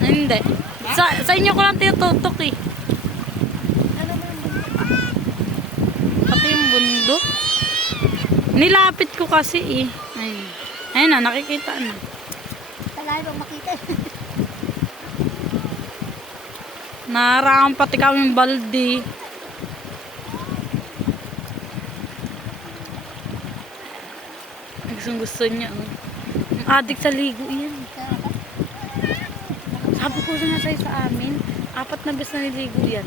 Hindi. Sa inyo ko lang tinututok eh. Pati yung bundok. Nilapit ko kasi eh. Ayun. Ayun na, nakikita na. Talaga bang makita. Narangan pati kaming baldi. Gusto niya. Oh. Ang adik sa ligo yan. Sabi ko na sa'yo sa amin, 4 na beses na niligo yan.